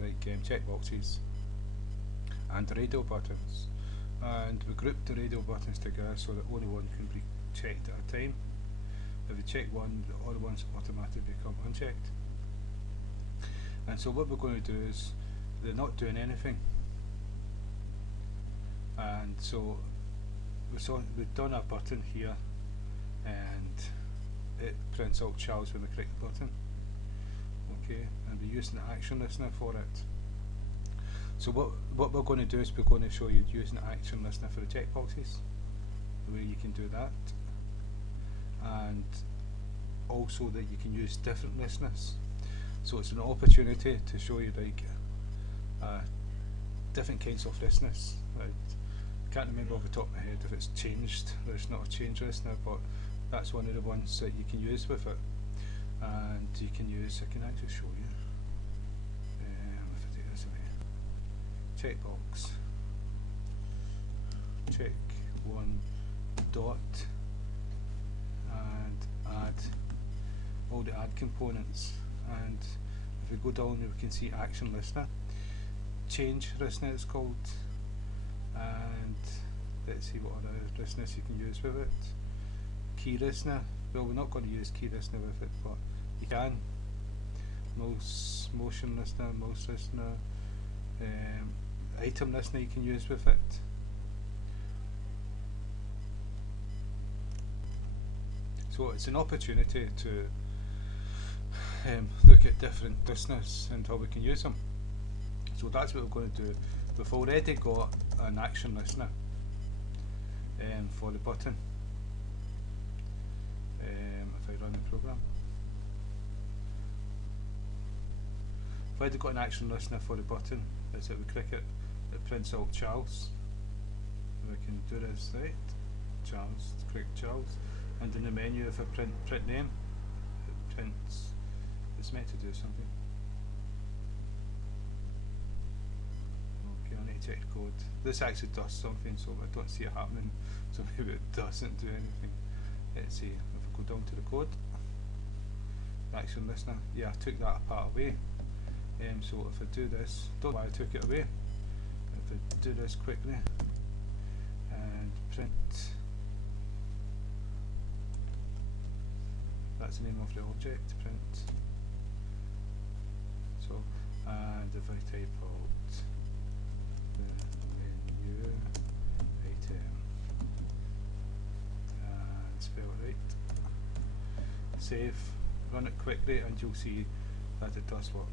like checkboxes and radio buttons, and we grouped the radio buttons together so that only one can be checked at a time. If you check one, the other ones automatically become unchecked. And so what we're going to do is, they're not doing anything, and so we've done a button here, and it prints out Charles when we click the button. Okay, and we're using the action listener for it. So what we're going to do is we're going to show you using the action listener for the checkboxes, the way you can do that, and also that you can use different listeners. So it's an opportunity to show you like different kinds of listeners. I can't remember off the top of my head if it's changed. There's not a change listener, but that's one of the ones that you can use with it. And you can use, I can actually show you. If I take this away, checkbox, check one dot, and add all the add components. And if we go down, we can see action listener, change listener it's called, and let's see what other listeners you can use with it. Key listener, well, we're not going to use key listener with it, but you can. Motion listener, mouse listener, item listener you can use with it. So it's an opportunity to look at different listeners and how we can use them. So that's what we're going to do. We've already got an action listener for the button. If I run the program, if I've got an action listener for the button, is that we click it, it prints out Charles. We can do this, right? Charles, click Charles, and in the menu, if I print name, it prints. It's meant to do something. Okay, I need to check the code. This actually does something, so I don't see it happening. So maybe it doesn't do anything. Let's see, if I go down to the code, action listener, yeah, I took that apart away. So if I do this, don't know why I took it away. If I do this quickly and print, that's the name of the object, print. So, and if I type out the menu item and spell it right, save, run it quickly, and you'll see that it does work.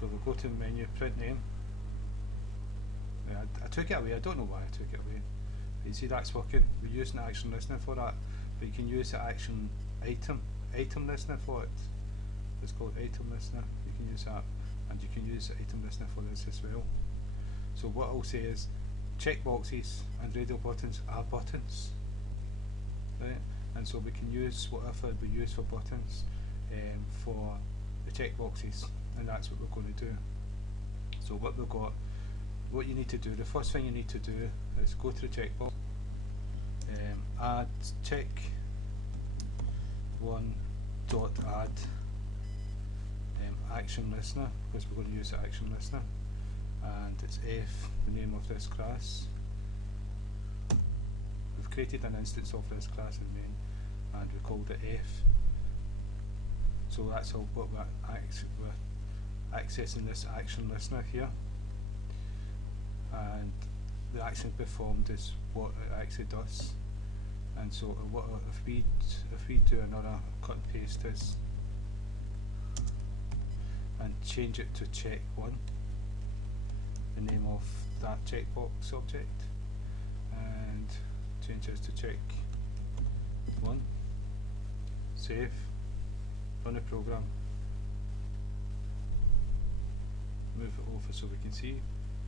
So we'll go to the menu, print name. I took it away, I don't know why I took it away. But you see that's working. We're using the action listener for that, but you can use the action item listener for it. It's called item listener. You can use that, and you can use the item listener for this as well. So what I'll say is, checkboxes and radio buttons are buttons, right? And so we can use whatever we use for buttons for the checkboxes, and that's what we're going to do. So what you need to do, the first thing you need to do is go to the checkbox, add check one dot add action listener, because we're going to use the action listener, and it's F, the name of this class. We've created an instance of this class in main, and we called it F. So that's how what we're accessing this action listener here, and the action performed is what it actually does. And so what if we do another cut and paste this and change it to check one, the name of that checkbox object, and change this to check one, save, run the program, move it over so we can see,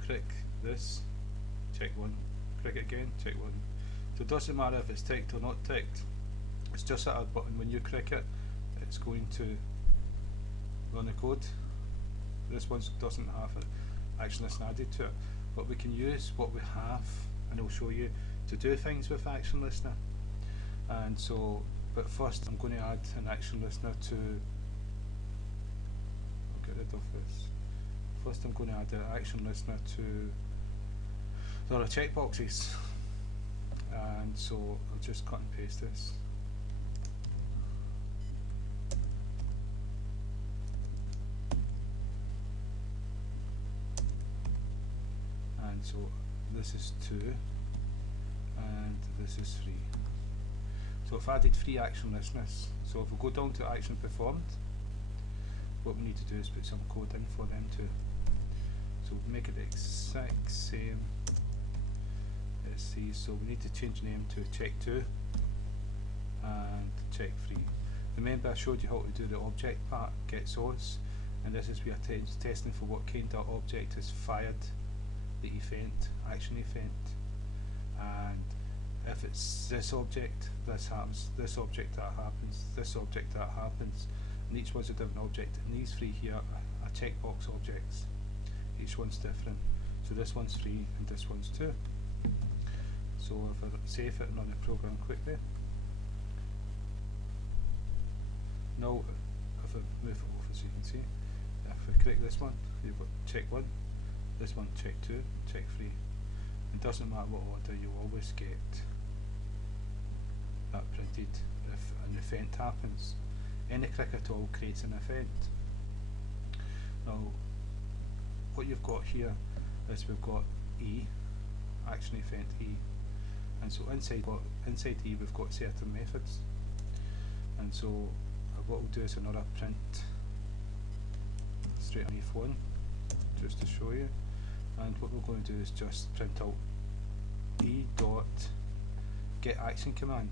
click this, check one, click it again, check one. So it doesn't matter if it's ticked or not ticked, it's just that a button. When you click it, it's going to run the code. This one doesn't have an action listener added to it, but we can use what we have, and I'll show you, to do things with action listener. And so, but first I'm going to add an action listener to, I'll get rid of this, First I'm going to add an action listener to the other checkboxes, and so I'll just cut and paste this. And so this is 2 and this is 3. So I've added 3 action listeners. So if we go down to action performed, what we need to do is put some code in for them too. So we'll make it the exact same as these. So we need to change name to check 2 and check 3. Remember I showed you how to do the object part, get source, and this is we are testing for what kind of object has fired the event, action event, and if it's this object, this happens, this object, that happens, this object, that happens, and each one's a different object, and these 3 here are checkbox objects. Each one's different, so this one's 3 and this one's 2. So if I save it and run the program quickly, now if I move it over so you can see, if I click this one, you've got check 1, this one check 2, check 3. It doesn't matter what order, you'll always get that printed if an event happens. Any click at all creates an event. Now what you've got here is we've got E, action event E, and so inside E we've got certain methods, and so what we'll do is another print straight underneath 1 just to show you, and what we're going to do is just print out E dot get action command.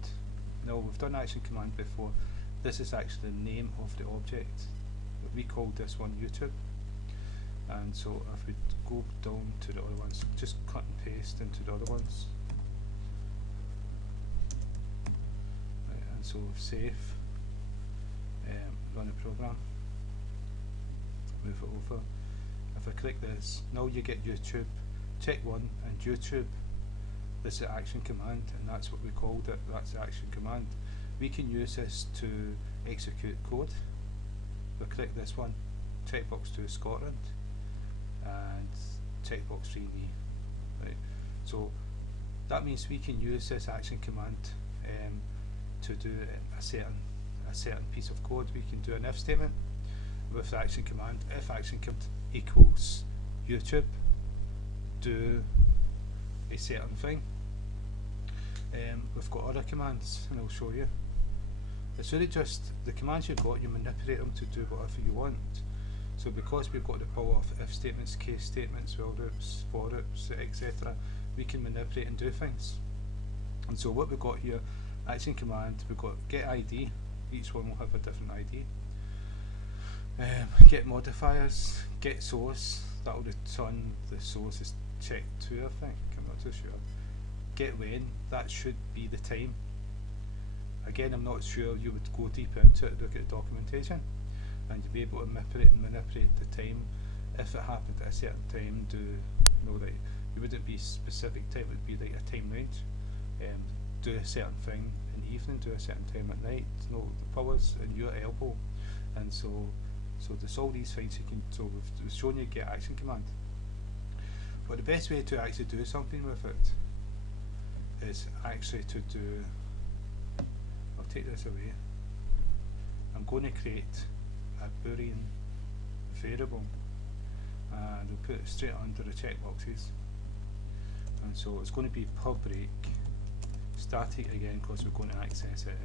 Now we've done action command before. This is actually the name of the object. We called this one YouTube, and so if we go down to the other ones, just cut and paste into the other ones, right, and so save, run the program, move it over. If I click this, now you get YouTube, check 1 and YouTube. This is the action command, and that's what we called it, that's the action command. We can use this to execute code. If I click this one, checkbox 2 Scotland and checkbox 3 me. Right. So that means we can use this action command to do a certain piece of code. We can do an if statement with the action command. If action command equals YouTube, do a certain thing. We've got other commands, and I'll show you. It's really just the commands you've got, you manipulate them to do whatever you want. So because we've got the power of if statements, case statements, while loops, for loops, etc., we can manipulate and do things. And so what we've got here, action command, we've got get ID, each one will have a different ID. Get modifiers, get source, that will return the source is check 2 I think, I'm not too sure. Get when, that should be the time. Again, I'm not sure, you would go deeper into it, look at the documentation, and you'll be able to manipulate the time. If it happened at a certain time, do that it wouldn't be specific time, it would be like a time range. Do a certain thing in the evening, do a certain time at night. The power's in your elbow, and so there's all these things you can. So we've shown you get action command, but the best way to actually do something with it is actually to do. I'll take this away. I'm going to create a Boolean variable, and we'll put it straight under the checkboxes. And so it's going to be public static again, because we're going to access it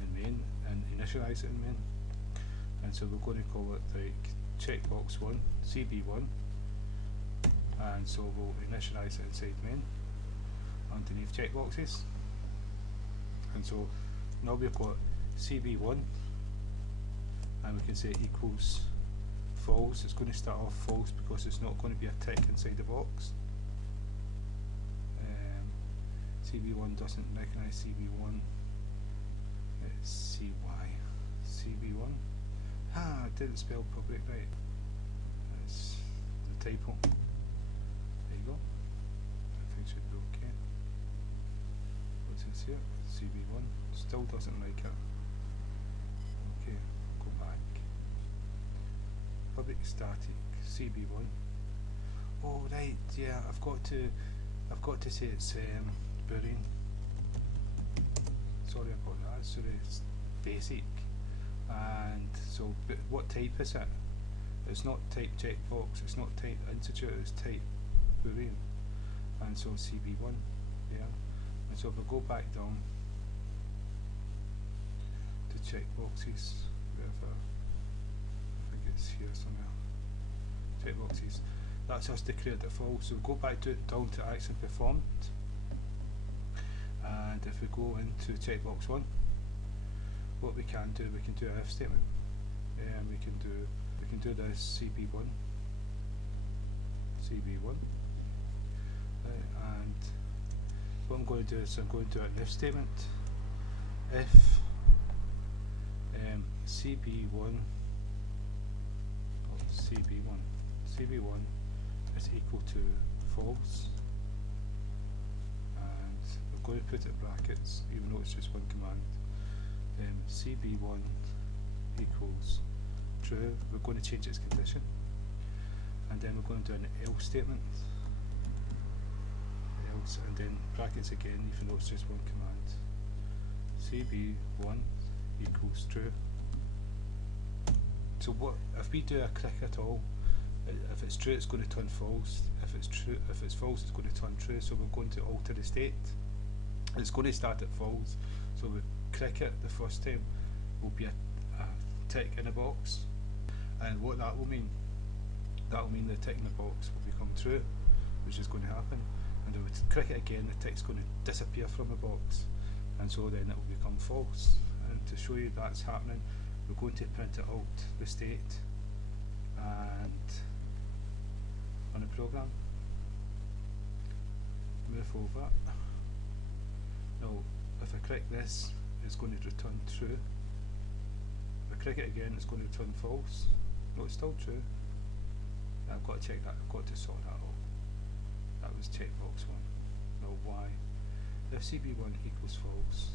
in main and initialize it in main. And so we're going to call it like checkbox 1 CB1, and so we'll initialize it inside main underneath checkboxes. And so now we've got CB1, and we can say equals false. It's going to start off false because it's not going to be a tick inside the box. CB1 doesn't recognize CB1. It's CY. CB1. I didn't spell public right. That's the typo. There you go. Everything should be okay. What's this here? CB1. Still doesn't like it. Okay, go back. Public static CB1. Oh right, yeah, I've got to say it's Boolean. Sorry about that. Sorry, it's basic. And so, but what type is it? It's not type checkbox. It's not type integer. It's type Boolean. And so CB1. Yeah. And so if we go back down to checkboxes, wherever, I think it's here somewhere. Checkboxes. That's us declared it false. So go back down to action performed, and if we go into checkbox 1, what we can do an if statement, and we can do this CB1, and what I'm going to do is I'm going to do an if statement. If CB1 is equal to false, and we're going to put it in brackets even though it's just one command. CB1 equals true, we're going to change its condition, and then we're going to do an else statement, else, and then brackets again even though it's just one command. CB1 equals true. So what if we do a click at all? If it's true, it's going to turn false. If it's false, it's going to turn true. So we're going to alter the state. It's going to start at false. So we click it the first time will be a tick in a box, and what that will mean the tick in the box will become true, which is going to happen. And if we click it again, the tick's going to disappear from the box, and so then it will become false. And to show you that's happening, we're going to print it out the state and on a program. Move over. Now, if I click this, it's going to return true. If I click it again, it's going to return false. No, it's still true. I've got to check that. I've got to sort that out. That was checkbox 1. Now, why? If CB1 equals false,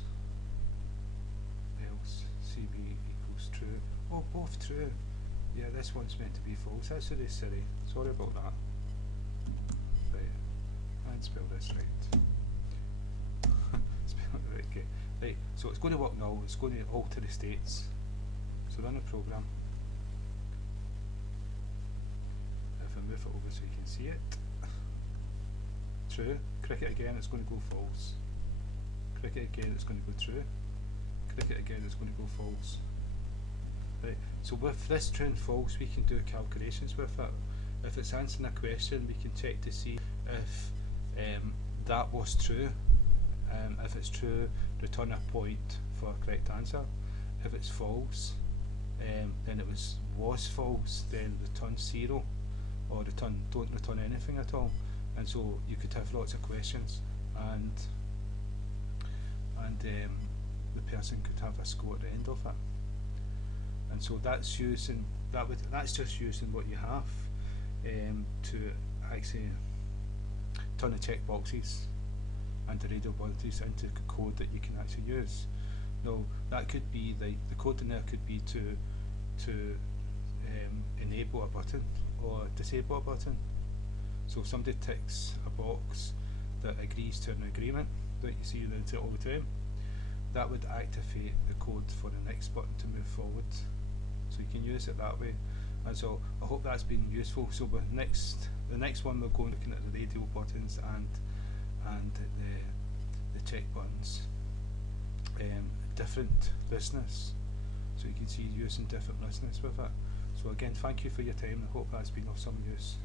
else CB equals true. Oh, both true. Yeah, this one's meant to be false. That's really silly. Sorry about that. Right, and spell this right. Spell it right. Okay. Right. So it's going to work now. It's going to alter the states. So run a program. If I move it over so you can see it. True. Click it again, it's going to go false. Click it again, it's going to go true. Click it again, it's going to go false. Right. So with this true and false, we can do calculations with it. If it's answering a question, we can check to see if that was true. If it's true, return a point for a correct answer. If it's false, then it was false, then return 0, or don't return anything at all. And so you could have lots of questions, and the person could have a score at the end of it. And so that's just using what you have to actually turn the checkboxes and the readabilities into code that you can actually use. Now that could be the code in there could be to enable a button or disable a button. So if somebody ticks a box that agrees to an agreement that you see all the time, that would activate the code for the next button to move forward. So you can use it that way. And so I hope that's been useful. So the next one we're going looking at the radio buttons and the check buttons, different listeners. So you can see using different listeners with it. So again, thank you for your time. I hope that's been of some use.